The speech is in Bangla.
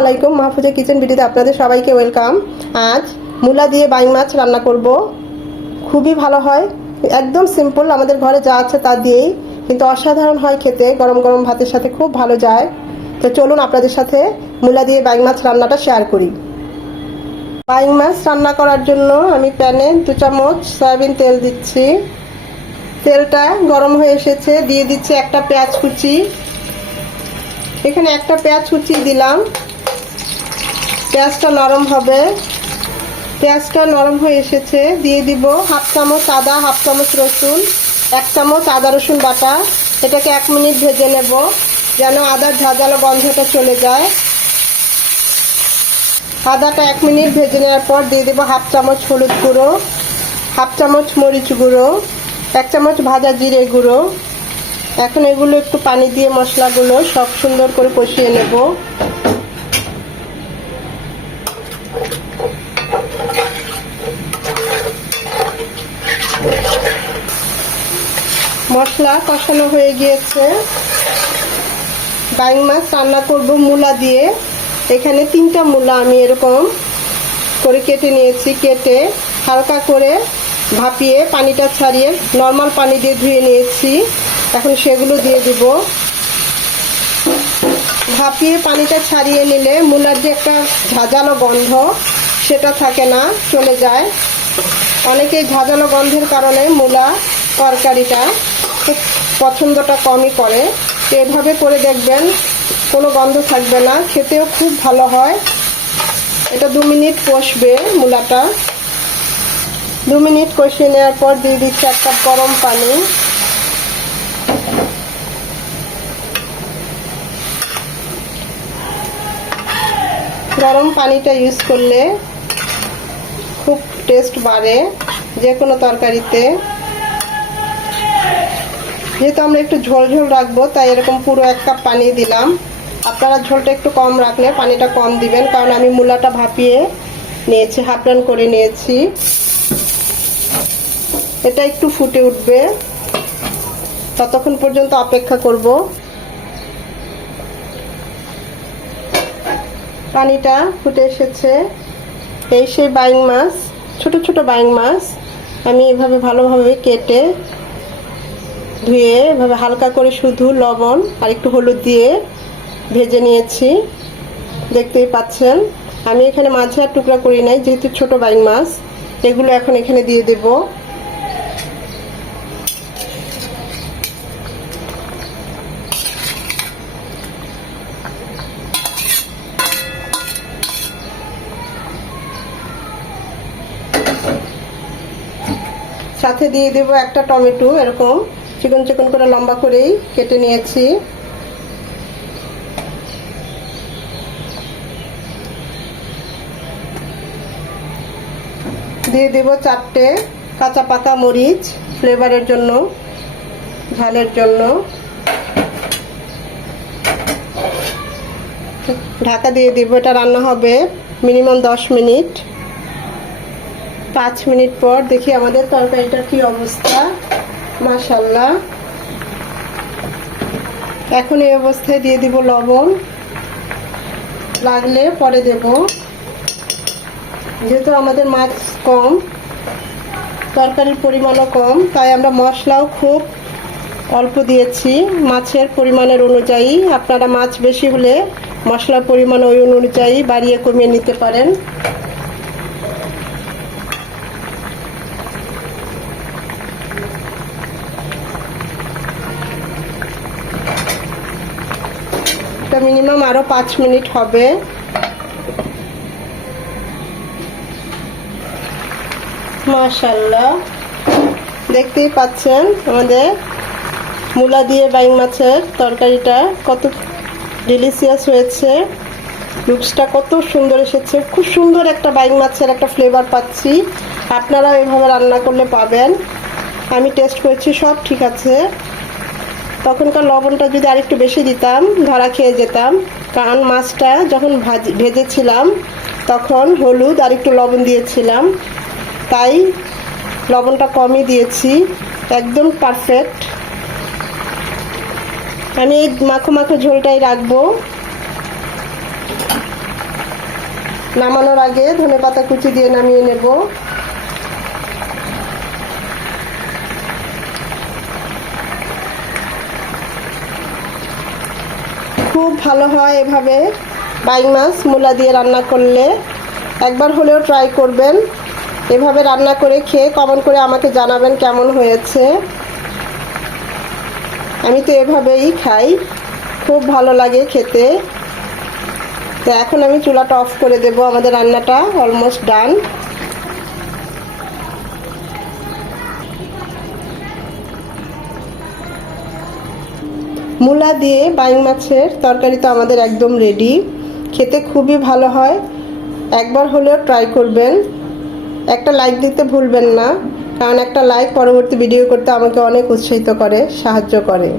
আলাইকুম মাহফুজা কিচেন ভিডিওতে আপনাদের সবাইকে ওয়েলকাম। আজ মূলা দিয়ে বাইং মাছ রান্না করব। খুবই ভালো হয়। একদম সিম্পল, আমাদের ঘরে যা আছে তা দিয়েই। কিন্তু অসাধারণ হয় খেতে, গরম গরম ভাতের সাথে খুব ভালো যায়। তো চলুন আপনাদের সাথে মূলা দিয়ে বাইং মাছ রান্নাটা শেয়ার করি। বাইং মাছ রান্না করার জন্য আমি প্যানে দু চামচ সয়াবিন তেল দিচ্ছি। তেলটা গরম হয়ে এসেছে, দিয়ে দিচ্ছি একটা পেঁয়াজ কুচি। এখানে একটা পেঁয়াজ কুচি দিলাম। পেঁয়াজটা নরম হবে। পেঁয়াজটা নরম হয়ে এসেছে। দিয়ে দিব হাফ চামচ আদা, হাফ চামচ রসুন, এক চামচ আদা রসুন বাটা। এটাকে এক মিনিট ভেজে নেব যেন আদার ঝাঁঝালো গন্ধটা চলে যায়। আদাটা এক মিনিট ভেজে নেওয়ার পর দিয়ে দেবো হাফ চামচ হলুদ গুঁড়ো, হাফ চামচ মরিচ গুঁড়ো, এক চামচ ভাজা জিরে গুঁড়ো। এখন এগুলো একটু পানি দিয়ে মশলাগুলো সব সুন্দর করে কষিয়ে নেব। মশলা কষানো হয়ে গিয়েছে। বাইং মাছ রান্না করব মূলা দিয়ে। এখানে তিনটা মূলা আমি এরকম করে কেটে নিয়েছি, কেটে হালকা করে ভাপিয়ে পানিটা ছাড়িয়ে নর্মাল পানি দিয়ে ধুয়ে নিয়েছি। এখন সেগুলো দিয়ে দিব। ভাপিয়ে পানিটা ছাড়িয়ে নিলে মূলার যে একটা ঝাঁঝালো গন্ধ, সেটা থাকে না, চলে যায়। অনেকেই ঝাঁঝালো গন্ধের কারণে মূলা, তরকারিটা খুব পছন্দটা কমই করে তো এভাবে করে দেখবেন, কোনো গন্ধ থাকবে না, খেতেও খুব ভালো হয়। এটা দু মিনিট কষবে মূলাটা। দু মিনিট কষিয়ে নেওয়ার পর দিয়ে দিচ্ছি এক কাপ গরম পানি। গরম পানিটা ইউজ করলে খুব টেস্ট বাড়ে যে কোনো তরকারিতে। যেহেতু আমরা একটু ঝোল ঝোল রাখব, তাই এরকম পুরো এক কাপ পানি দিলাম। আপনারা ঝোলটা একটু কম রাখলে পানিটা কম দিবেন, কারণ আমি মূলাটা ভাপিয়ে নিয়েছি, হাফ রান করে নিয়েছি। এটা একটু ফুটে উঠবে। ততক্ষণ পর্যন্ত অপেক্ষা করব। পানিটা ফুটে এসেছে। এই সেই বাইং মাছ, ছোট ছোট বাইং মাছ, আমি এভাবে ভালোভাবে কেটে ধুয়ে এভাবে হালকা করে শুধু লবণ আর একটু হলুদ দিয়ে ভেজে নিয়েছি। দেখতেই পাচ্ছেন। আমি এখানে মাঝে আর টুকরা করি নাই, যেহেতু ছোট বাইং মাছ, এগুলো এখন এখানে দিয়ে দেব। সাথে দিয়ে দেব একটা টমেটো, এরকম। চিকন চিকন করে লম্বা করেই কেটে নিয়েছি। দিয়ে দেব চারটে কাঁচা পাকা মরিচ ফ্লেভারের জন্য, ঝালের জন্য। ঢাকা দিয়ে দিব, এটা রান্না হবে মিনিমাম দশ মিনিট। পাঁচ মিনিট পর দেখি আমাদের তরকারিটার কি অবস্থা। মাশাল্লাহ এখন এই অবস্থায় দিয়ে দিব লবণ। লাগলে পরে দেব। যেহেতু আমাদের মাছ কম, তরকারির পরিমাণও কম, তাই আমরা মশলাও খুব অল্প দিয়েছি। মাছের পরিমাণের অনুযায়ী, আপনারা মাছ বেশি হলে মশলার পরিমাণ ওই অনুযায়ী বাড়িয়ে কমিয়ে নিতে পারেন। এটা মিনিমাম আরও পাঁচ মিনিট হবে। মাশাল্লাহ দেখতেই পাচ্ছেন আমাদের মূলা দিয়ে বাইং মাছের তরকারিটা কত ডিলিশিয়াস হয়েছে। লুকসটা কত সুন্দর এসেছে। খুব সুন্দর একটা বাইং মাছের একটা ফ্লেভার পাচ্ছি। আপনারা এভাবে রান্না করলে পাবেন। আমি টেস্ট করেছি, সব ঠিক আছে। তখনকার লবণটা যদি আরেকটু বেশি দিতাম, ধরা খেয়ে যেতাম। কারণ মাছটা যখন ভাজি, ভেজেছিলাম, তখন হলুদ আর একটু লবণ দিয়েছিলাম। তাই লবণটা কমই দিয়েছি। একদম পারফেক্ট আমি এই মাখো মাখো ঝোলটাই রাখব। নামানোর আগে ধনে পাতা কুচি দিয়ে নামিয়ে নেব। খুব ভালো হয় এভাবে বাইং মাছ, মূলা দিয়ে রান্না করলে। একবার হলেও ট্রাই করবেন। এভাবে রান্না করে খেয়ে কমেন্ট করে আমাকে জানাবেন কেমন হয়েছে। আমি তো এভাবেই খাই। খুব ভালো লাগে খেতে। তো এখন আমি চুলাটা অফ করে দেব, আমাদের রান্নাটা অলমোস্ট ডান মূলা দিয়ে বাইং মাছের তরকারি তো আমাদের একদম রেডি খেতে খুবই ভালো হয়। একবার হলেও ট্রাই করবেন। একটা লাইক দিতে ভুলবেন না। কারণ একটা লাইক পরবর্তী ভিডিও করতে আমাকে অনেক উৎসাহিত করে, সাহায্য করে।